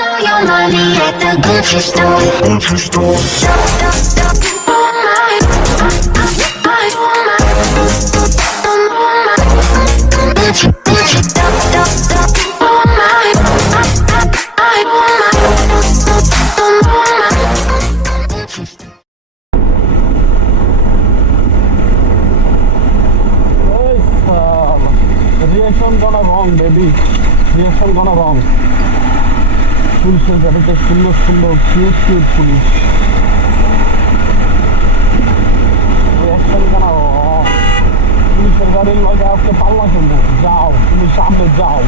Throw your money at the Gucci store. Gucci store. Oh my, Gucci, Gucci. Oh my, Reaction gonna wrong, baby. Reaction gonna wrong. পুলিশের গাড়িতে সুন্দর সুন্দর cute cute police. Reaction gonna wrong. পুলিশের গাড়ির লগে আজকে পাল্লা চলবো। যাও, তুমি সামনে যাও।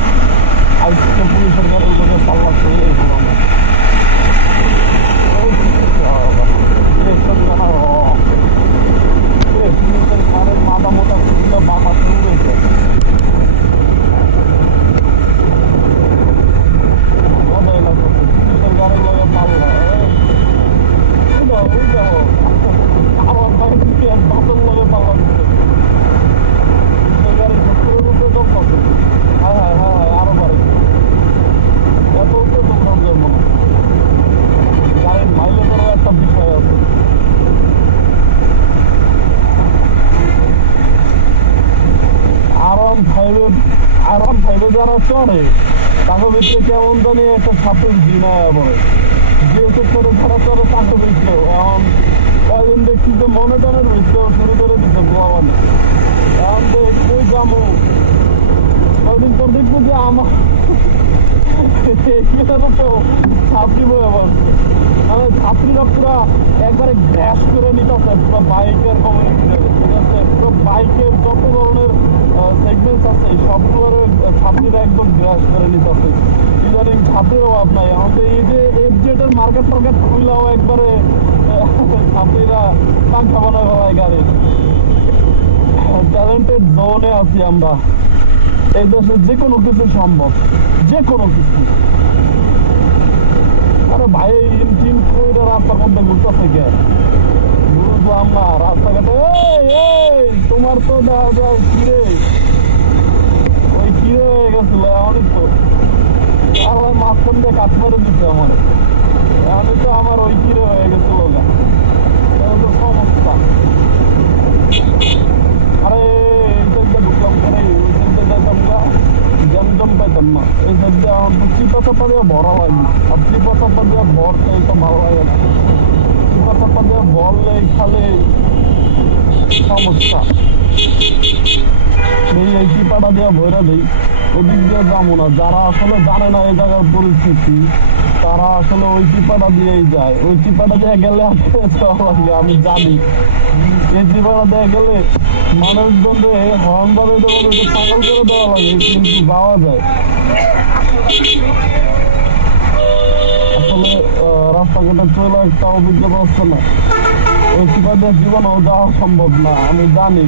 আজকে পুলিশের গাড়ির লগে পাল্লা চলে যাবো আমরা। Reaction gonna wrong. পুলিশের গাড়ির মাথা মোটা সুন্দর বাতা শুরু হয়েছে। আরাম ফাইভে যারা চড়ে তাকে ভিতরে কেমন জানি একটা ছাত্রের জিনায় পড়ে যেহেতু করে যারা চড়ে তাকে ভিতরে এখন কয়েকদিন দেখছি যে মনোটনের ভিতরেও শুরু করে দিচ্ছে গোয়াবানে এখন কই যাবো কয়েকদিন পর দেখবো যে আমার তো ছাত্রী বয়ে বসছে মানে ছাত্রীরা পুরা একবারে গ্র্যাশ করে নিতেছে পুরো বাইকের কমিউনিটিতে ঠিক আছে পুরো বাইকের যত ধরনের সেগমেন্টস আছে সবগুলোর ছাত্রীরা একদম গ্র্যাশ করে নিতেছে ইদানিং ছাত্রীর অভাব নাই আমাদের এই যে এফজেটের মার্কেট খুললেও একবারে ছাত্রীরা পাঙ্খা বানায় ফেলায় গাড়ির ট্যালেন্টেড জোনে আছি আমরা এই দেশে যে কোনো কিছু সম্ভব যে কোনো কিছু আরে ভাই ইঞ্জিন করে রাস্তার মধ্যে ঘুরতেছে কে বুঝলাম না রাস্তাঘাটে তোমার তো দেখা যায় কিরে ওই কিরে হয়ে গেছিল অনেক তো আমার মাঝখান দিয়ে কাজ করে দিচ্ছে আমার আমি তো আমার ওই কিরে হয়ে গেছিল তো সমস্যা আরে এই সাইডটা ঢুকলাম করে ওই সাইডটা যাইতাম না জমজম পাইতাম না এই সাইডটা আমার তো চিপা দিয়ে ভরা লাগবে আর চিপা দিয়ে ভরতে তো ভালো লাগে না চিপা দিয়ে ভরলে খালে সমস্যা এই চিপাটা দিয়ে ভরে দিই ওদিক দিয়ে যাবো না যারা আসলে জানে না এই জায়গার পরিস্থিতি তারা আসলে ওই চিপাটা দিয়েই যায় ওই চিপাটা দিয়ে গেলে লাগে আমি জানি এই চিপাটা দিয়ে গেলে মানুষজনকে হর্ন বাজে দেবো পাগল করে দেওয়া লাগে কিন্তু যাওয়া যায় আসলে রাস্তাঘাটে চলে একটা অভিজ্ঞতা হচ্ছে না ওই চিপা দিয়ে জীবনেও যাওয়া সম্ভব না আমি জানি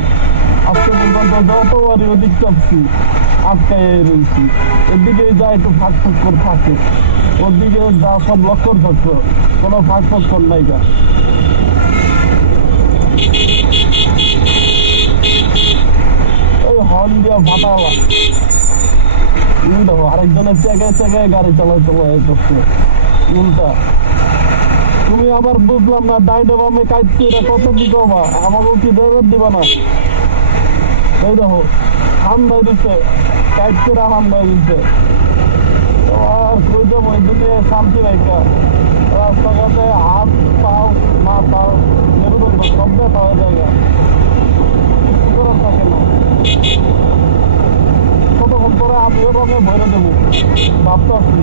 আজকে পর্যন্ত যতবারই ওদিক চাপছি আটকায় রয়েছি এদিকে যা একটু ফাঁক করে থাকে ওদিকে যা সব লক্ষ্য থাকতো কোনো ফাঁক ফক্কর নাই গা ওই হর্ন দিয়ে ফাটাওয়া দেখো আরেকজনের চেকায় গাড়ি চালায় করছে উল্টা তুমি আবার বুঝলাম না ডাইনে বামে কাজ করে কত কি কমা আমাকেও কি দেবের দিবা না এই দেখো হামদাই দিচ্ছে কাজ করে হামদাই দিচ্ছে আর কই যাবো এই দুনিয়ায় শান্তি রাখা রাস্তাঘাটে হাত পাও মাথা মেরুদণ্ড সব ব্যথা হয়ে যায় কিছু করার থাকে না কতক্ষণ পরে আমিও রঙে ভরে দেবো ভাবতে আসছি